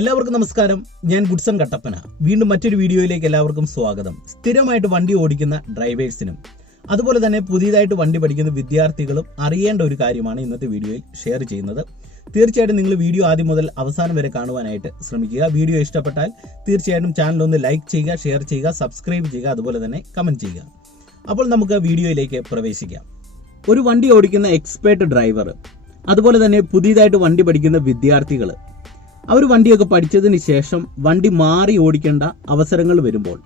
എല്ലാവർക്കും നമസ്കാരം. ഞാൻ ഗുഡ്സൺ കട്ടപ്പന. വീണ്ടും മറ്റൊരു വീഡിയോയിലേക്ക് എല്ലാവർക്കും സ്വാഗതം. സ്ഥിരമായിട്ട് വണ്ടി ഓടിക്കുന്ന ഡ്രൈവേഴ്സിനും അതുപോലെ തന്നെ പുതിയതായിട്ട് വണ്ടി പഠിക്കുന്ന വിദ്യാർത്ഥികളും അറിയേണ്ട ഒരു കാര്യമാണ് ഇന്നത്തെ വീഡിയോയിൽ ഷെയർ ചെയ്യുന്നത്. തീർച്ചയായിട്ടും നിങ്ങൾ വീഡിയോ ആദ്യം മുതൽ അവസാനം വരെ കാണുവാനായിട്ട് ശ്രമിക്കുക. വീഡിയോ ഇഷ്ടപ്പെട്ടാൽ തീർച്ചയായിട്ടും ചാനൽ ഒന്ന് ലൈക്ക് ചെയ്യുക, ഷെയർ ചെയ്യുക, സബ്സ്ക്രൈബ് ചെയ്യുക, അതുപോലെ തന്നെ കമന്റ് ചെയ്യുക. അപ്പോൾ നമുക്ക് വീഡിയോയിലേക്ക് പ്രവേശിക്കാം. ഒരു വണ്ടി ഓടിക്കുന്ന എക്സ്പേർട്ട് ഡ്രൈവർ, അതുപോലെ തന്നെ പുതിയതായിട്ട് വണ്ടി പഠിക്കുന്ന വിദ്യാർത്ഥികൾ, അവർ വണ്ടിയൊക്കെ പഠിച്ചതിന് ശേഷം വണ്ടി മാറി ഓടിക്കേണ്ട അവസരങ്ങൾ വരുമ്പോൾ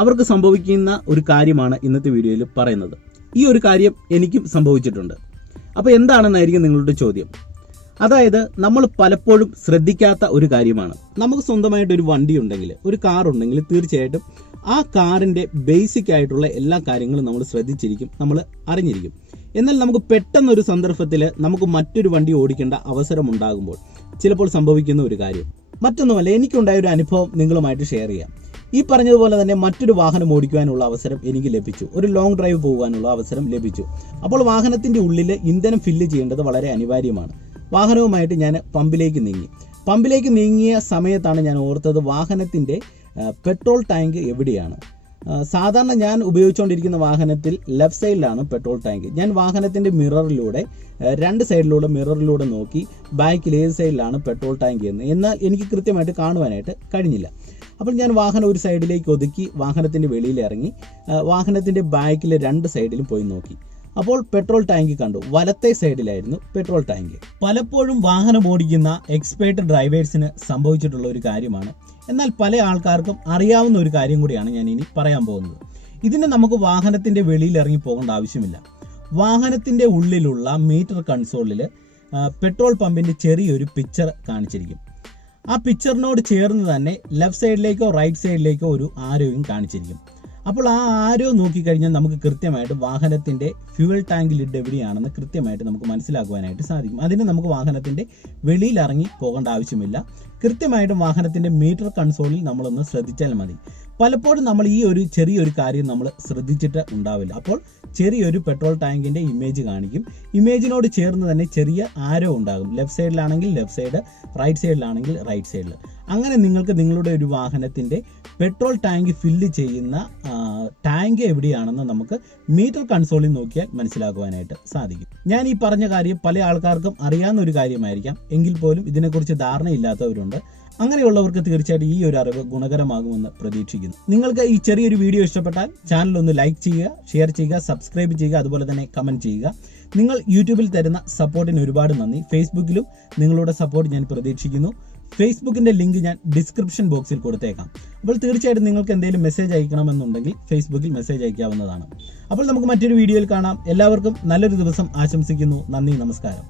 അവർക്ക് സംഭവിക്കുന്ന ഒരു കാര്യമാണ് ഇന്നത്തെ വീഡിയോയിൽ പറയുന്നത്. ഈ ഒരു കാര്യം എനിക്കും സംഭവിച്ചിട്ടുണ്ട്. അപ്പോൾ എന്താണെന്നായിരിക്കും നിങ്ങളുടെ ചോദ്യം. അതായത് നമ്മൾ പലപ്പോഴും ശ്രദ്ധിക്കാത്ത ഒരു കാര്യമാണ്. നമുക്ക് സ്വന്തമായിട്ട് ഒരു വണ്ടി ഉണ്ടെങ്കിൽ, ഒരു കാർ ഉണ്ടെങ്കിൽ തീർച്ചയായിട്ടും ആ കാറിൻ്റെ ബേസിക് ആയിട്ടുള്ള എല്ലാ കാര്യങ്ങളും നമ്മൾ ശ്രദ്ധിച്ചിരിക്കും, നമ്മൾ അറിഞ്ഞിരിക്കും. എന്നാൽ നമുക്ക് പെട്ടെന്നൊരു സന്ദർഭത്തിൽ നമുക്ക് മറ്റൊരു വണ്ടി ഓടിക്കേണ്ട അവസരം ഉണ്ടാകുമ്പോൾ ചിലപ്പോൾ സംഭവിക്കുന്ന ഒരു കാര്യം മറ്റൊന്നുമല്ല, എനിക്കുണ്ടായ ഒരു അനുഭവം നിങ്ങളുമായിട്ട് ഷെയർ ചെയ്യാം. ഈ പറഞ്ഞതുപോലെ തന്നെ മറ്റൊരു വാഹനം ഓടിക്കുവാനുള്ള അവസരം എനിക്ക് ലഭിച്ചു. ഒരു ലോങ് ഡ്രൈവ് പോകാനുള്ള അവസരം ലഭിച്ചു. അപ്പോൾ വാഹനത്തിൻ്റെ ഉള്ളിൽ ഇന്ധനം ഫില്ല് ചെയ്യേണ്ടത് വളരെ അനിവാര്യമാണ്. വാഹനവുമായിട്ട് ഞാൻ പമ്പിലേക്ക് നീങ്ങിയ സമയത്താണ് ഞാൻ ഓർത്തത് വാഹനത്തിൻ്റെ പെട്രോൾ ടാങ്ക് എവിടെയാണ്. സാധാരണ ഞാൻ ഉപയോഗിച്ചുകൊണ്ടിരിക്കുന്ന വാഹനത്തിൽ ലെഫ്റ്റ് സൈഡിലാണ് പെട്രോൾ ടാങ്ക്. ഞാൻ വാഹനത്തിൻ്റെ രണ്ട് സൈഡിലൂടെ മിററിലൂടെ നോക്കി ബാക്കിൽ ഏത് സൈഡിലാണ് പെട്രോൾ ടാങ്ക് എന്ന്. എന്നാൽ എനിക്ക് കൃത്യമായിട്ട് കാണുവാനായിട്ട് കഴിഞ്ഞില്ല. അപ്പോൾ ഞാൻ വാഹനം ഒരു സൈഡിലേക്ക് ഒതുക്കി വാഹനത്തിൻ്റെ വെളിയിൽ ഇറങ്ങി വാഹനത്തിൻ്റെ ബാക്കിൽ രണ്ട് സൈഡിലും പോയി നോക്കി. അപ്പോൾ പെട്രോൾ ടാങ്ക് കണ്ടു. വലത്തെ സൈഡിലായിരുന്നു പെട്രോൾ ടാങ്ക്. പലപ്പോഴും വാഹനം ഓടിക്കുന്ന എക്സ്പേർട്ട് ഡ്രൈവേഴ്സിന് സംഭവിച്ചിട്ടുള്ള ഒരു കാര്യമാണ്. എന്നാൽ പല ആൾക്കാർക്കും അറിയാവുന്ന ഒരു കാര്യം കൂടിയാണ് ഞാൻ ഇനി പറയാൻ പോകുന്നത്. ഇതിന് നമുക്ക് വാഹനത്തിൻ്റെ വെളിയിൽ ഇറങ്ങി പോകേണ്ട ആവശ്യമില്ല. വാഹനത്തിൻ്റെ ഉള്ളിലുള്ള മീറ്റർ കൺസോളിൽ പെട്രോൾ പമ്പിൻ്റെ ചെറിയൊരു പിക്ചർ കാണിച്ചിരിക്കും. ആ പിക്ചറിനോട് ചേർന്ന് തന്നെ ലെഫ്റ്റ് സൈഡിലേക്കോ റൈറ്റ് സൈഡിലേക്കോ ഒരു ആരോയും കാണിച്ചിരിക്കും. അപ്പോൾ ആ ആരോ നോക്കിക്കഴിഞ്ഞാൽ നമുക്ക് കൃത്യമായിട്ട് വാഹനത്തിൻ്റെ ഫ്യൂവൽ ടാങ്ക് ലിഡ് എവിടെയാണെന്ന് കൃത്യമായിട്ട് നമുക്ക് മനസ്സിലാക്കുവാനായിട്ട് സാധിക്കും. അതിന് നമുക്ക് വാഹനത്തിൻ്റെ വെളിയിൽ ഇറങ്ങി പോകേണ്ട ആവശ്യമില്ല. കൃത്യമായിട്ടും വാഹനത്തിൻ്റെ മീറ്റർ കൺസോളിൽ നമ്മളൊന്ന് ശ്രദ്ധിച്ചാൽ മതി. പലപ്പോഴും നമ്മൾ ഈ ഒരു ചെറിയൊരു കാര്യം നമ്മൾ ശ്രദ്ധിച്ചിട്ട് ഉണ്ടാവില്ല. അപ്പോൾ ചെറിയൊരു പെട്രോൾ ടാങ്കിൻ്റെ ഇമേജ് കാണിക്കും. ഇമേജിനോട് ചേർന്ന് തന്നെ ചെറിയ ആരോ ഉണ്ടാകും. ലെഫ്റ്റ് സൈഡിലാണെങ്കിൽ ലെഫ്റ്റ് സൈഡ്, റൈറ്റ് സൈഡിലാണെങ്കിൽ റൈറ്റ് സൈഡിൽ. അങ്ങനെ നിങ്ങൾക്ക് നിങ്ങളുടെ ഒരു വാഹനത്തിൻ്റെ പെട്രോൾ ടാങ്ക് ഫില്ല് ചെയ്യുന്ന ടാങ്ക് എവിടെയാണെന്ന് നമുക്ക് മീറ്റർ കൺസോളിൽ നോക്കിയാൽ മനസ്സിലാക്കുവാനായിട്ട് സാധിക്കും. ഞാൻ ഈ പറഞ്ഞ കാര്യം പല ആൾക്കാർക്കും അറിയാവുന്ന ഒരു കാര്യമായിരിക്കാം, എങ്കിൽ പോലും ഇതിനെക്കുറിച്ച് ധാരണയില്ലാത്തവരുണ്ട്. അങ്ങനെയുള്ളവർക്ക് തീർച്ചയായിട്ടും ഈ ഒരു അറിവ് ഗുണകരമാകുമെന്ന് പ്രതീക്ഷിക്കുന്നു. നിങ്ങൾക്ക് ഈ ചെറിയൊരു വീഡിയോ ഇഷ്ടപ്പെട്ടാൽ ചാനൽ ഒന്ന് ലൈക്ക് ചെയ്യുക, ഷെയർ ചെയ്യുക, സബ്സ്ക്രൈബ് ചെയ്യുക, അതുപോലെ തന്നെ കമന്റ് ചെയ്യുക. നിങ്ങൾ യൂട്യൂബിൽ തരുന്ന സപ്പോർട്ടിന് ഒരുപാട് നന്ദി. ഫേസ്ബുക്കിലും നിങ്ങളുടെ സപ്പോർട്ട് ഞാൻ പ്രതീക്ഷിക്കുന്നു. ഫേസ്ബുക്കിന്റെ ലിങ്ക് ഞാൻ ഡിസ്ക്രിപ്ഷൻ ബോക്സിൽ കൊടുത്തേക്കാം. അപ്പോൾ തീർച്ചയായിട്ടും നിങ്ങൾക്ക് എന്തെങ്കിലും മെസ്സേജ് അയക്കണമെന്നുണ്ടെങ്കിൽ ഫേസ്ബുക്കിൽ മെസ്സേജ് അയക്കാവുന്നതാണ്. അപ്പോൾ നമുക്ക് മറ്റൊരു വീഡിയോയിൽ കാണാം. എല്ലാവർക്കും നല്ലൊരു ദിവസം ആശംസിക്കുന്നു. നന്ദി, നമസ്കാരം.